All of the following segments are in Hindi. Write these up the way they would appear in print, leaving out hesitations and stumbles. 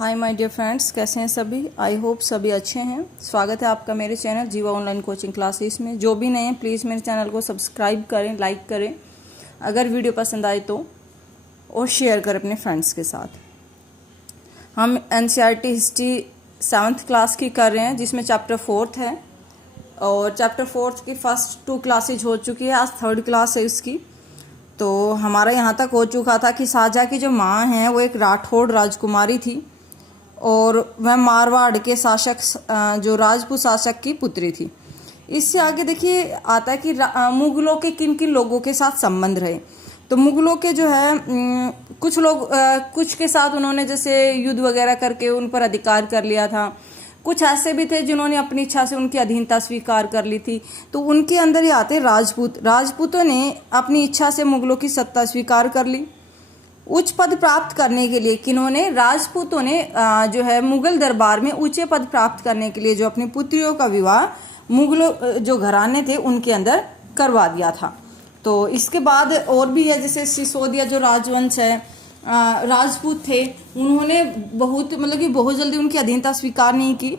हाय माय डियर फ्रेंड्स, कैसे हैं सभी। आई होप सभी अच्छे हैं। स्वागत है आपका मेरे चैनल जीवा ऑनलाइन कोचिंग क्लासेस में। जो भी नए हैं प्लीज़ मेरे चैनल को सब्सक्राइब करें, लाइक करें, अगर वीडियो पसंद आए तो, और शेयर करें अपने फ्रेंड्स के साथ। हम एनसीईआरटी हिस्ट्री 7th क्लास की कर रहे हैं, जिसमें चैप्टर 4th है और चैप्टर 4th की फर्स्ट 2 क्लासेज हो चुकी है। आज 3rd क्लास है इसकी। तो हमारा यहाँ तक हो चुका था कि शाहजहाँ की जो माँ हैं वो एक राठौड़ राजकुमारी थी और वह मारवाड़ के शासक जो राजपूत शासक की पुत्री थी। इससे आगे देखिए आता है कि मुगलों के किन किन लोगों के साथ संबंध रहे। तो मुगलों के जो है कुछ लोग कुछ के साथ उन्होंने जैसे युद्ध वगैरह करके उन पर अधिकार कर लिया था। कुछ ऐसे भी थे जिन्होंने अपनी इच्छा से उनकी अधीनता स्वीकार कर ली थी। तो उनके अंदर ही आते राजपूत। राजपूतों ने अपनी इच्छा से मुगलों की सत्ता स्वीकार कर ली। उच्च पद प्राप्त करने के लिए किन्होंने, राजपूतों ने जो है मुगल दरबार में ऊंचे पद प्राप्त करने के लिए जो अपनी पुत्रियों का विवाह मुगलों जो घराने थे उनके अंदर करवा दिया था। तो इसके बाद और भी है, जैसे सिसोदिया जो राजवंश है, राजपूत थे, उन्होंने बहुत जल्दी उनकी अधीनता स्वीकार नहीं की,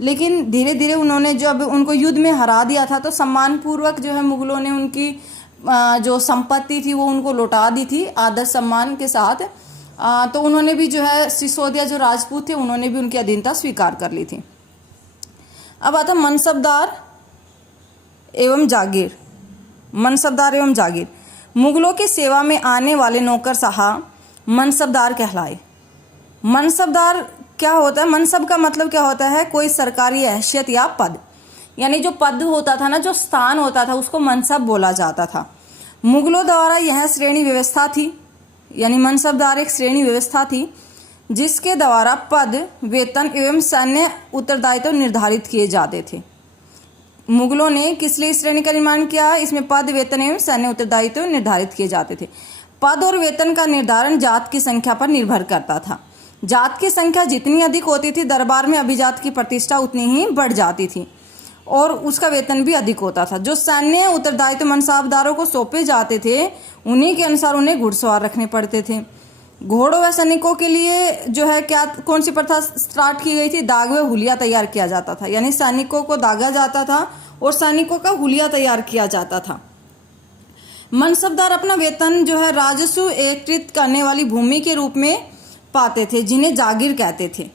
लेकिन धीरे धीरे उन्होंने जब उनको युद्ध में हरा दिया था तो सम्मानपूर्वक जो है मुगलों ने उनकी जो संपत्ति थी वो उनको लौटा दी थी आदर सम्मान के साथ। तो उन्होंने भी जो है सिसोदिया जो राजपूत थे उन्होंने भी उनकी अधीनता स्वीकार कर ली थी। अब आता मनसबदार एवं जागीर। मनसबदार एवं जागीर, मुगलों की सेवा में आने वाले नौकरशाह मनसबदार कहलाए। मनसबदार क्या होता है? मनसब का मतलब क्या होता है? कोई सरकारी हैसियत या पद, यानी जो पद होता था ना, जो स्थान होता था, उसको मनसब बोला जाता था। मुगलों द्वारा यह श्रेणी व्यवस्था थी, यानी मनसबदार एक श्रेणी व्यवस्था थी जिसके द्वारा पद, वेतन एवं सैन्य उत्तरदायित्व निर्धारित किए जाते थे। मुगलों ने किस लिए श्रेणी का निर्माण किया? इसमें पद, वेतन एवं सैन्य उत्तरदायित्व निर्धारित किए जाते थे। पद और वेतन का निर्धारण जात की संख्या पर निर्भर करता था। जात की संख्या जितनी अधिक होती थी, दरबार में अभिजात की प्रतिष्ठा उतनी ही बढ़ जाती थी और उसका वेतन भी अधिक होता था। जो सैन्य उत्तरदायित्व मनसबदारों को सौंपे जाते थे, उन्हीं के अनुसार उन्हें घुड़सवार रखने पड़ते थे। घोड़ों व सैनिकों के लिए जो है कौन सी प्रथा स्टार्ट की गई थी? दाग व हुलिया तैयार किया जाता था, यानी सैनिकों को दागा जाता था और सैनिकों का हुलिया तैयार किया जाता था। मनसबदार अपना वेतन जो है राजस्व एकत्रित करने वाली भूमि के रूप में पाते थे, जिन्हें जागीर कहते थे।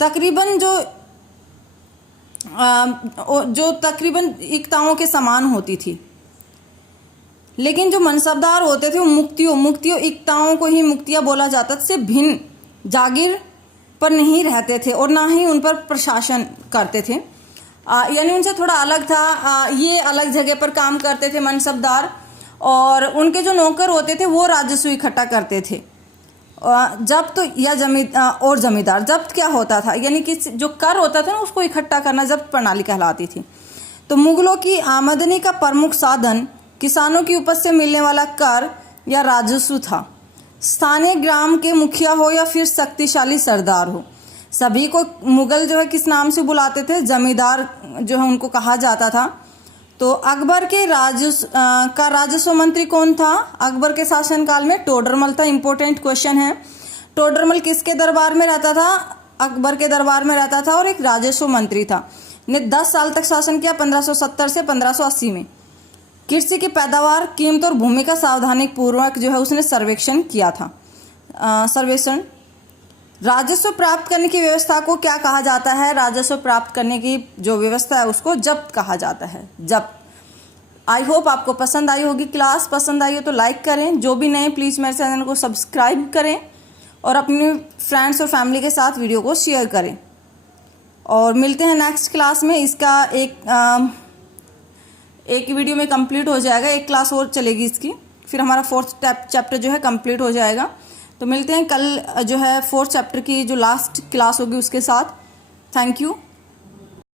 तकरीबन जो तकरीबन इक्ताओं के समान होती थी। लेकिन जो मनसबदार होते थे वो मुक्तियों इक्ताओं को ही मुक्तिया बोला जाता था, से भिन्न जागीर पर नहीं रहते थे और ना ही उन पर प्रशासन करते थे। यानी उनसे थोड़ा अलग था। ये अलग जगह पर काम करते थे मनसबदार, और उनके जो नौकर होते थे वो राजस्व इकट्ठा करते थे। जब्त या जमींदार। जब्त क्या होता था? यानी कि जो कर होता था ना, उसको इकट्ठा करना जब्त प्रणाली कहलाती थी। तो मुगलों की आमदनी का प्रमुख साधन किसानों की उपज से मिलने वाला कर या राजस्व था। स्थानीय ग्राम के मुखिया हो या फिर शक्तिशाली सरदार हो, सभी को मुगल जो है किस नाम से बुलाते थे? जमींदार जो है उनको कहा जाता था। तो अकबर के राजस्व मंत्री कौन था? अकबर के शासनकाल में टोडरमल था। इंपॉर्टेंट क्वेश्चन है। टोडरमल किसके दरबार में रहता था? अकबर के दरबार में रहता था और एक राजस्व मंत्री था। ने 10 साल तक शासन किया, 1570 से 1580 में। कृषि की पैदावार, कीमत और भूमि का सावधानी पूर्वक जो है उसने सर्वेक्षण किया था। सर्वेक्षण। राजस्व प्राप्त करने की व्यवस्था को क्या कहा जाता है? राजस्व प्राप्त करने की जो व्यवस्था है उसको जब्त कहा जाता है। जब्त। आई होप आपको पसंद आई होगी क्लास। पसंद आई हो तो लाइक करें। जो भी नए प्लीज़ मेरे चैनल को सब्सक्राइब करें और अपने फ्रेंड्स और फैमिली के साथ वीडियो को शेयर करें। और मिलते हैं नेक्स्ट क्लास में। इसका एक वीडियो में कंप्लीट हो जाएगा, एक क्लास और चलेगी इसकी, फिर हमारा 4th चैप्टर जो है कंप्लीट हो जाएगा। तो मिलते हैं कल जो है 4th चैप्टर की जो लास्ट क्लास होगी उसके साथ। Thank you.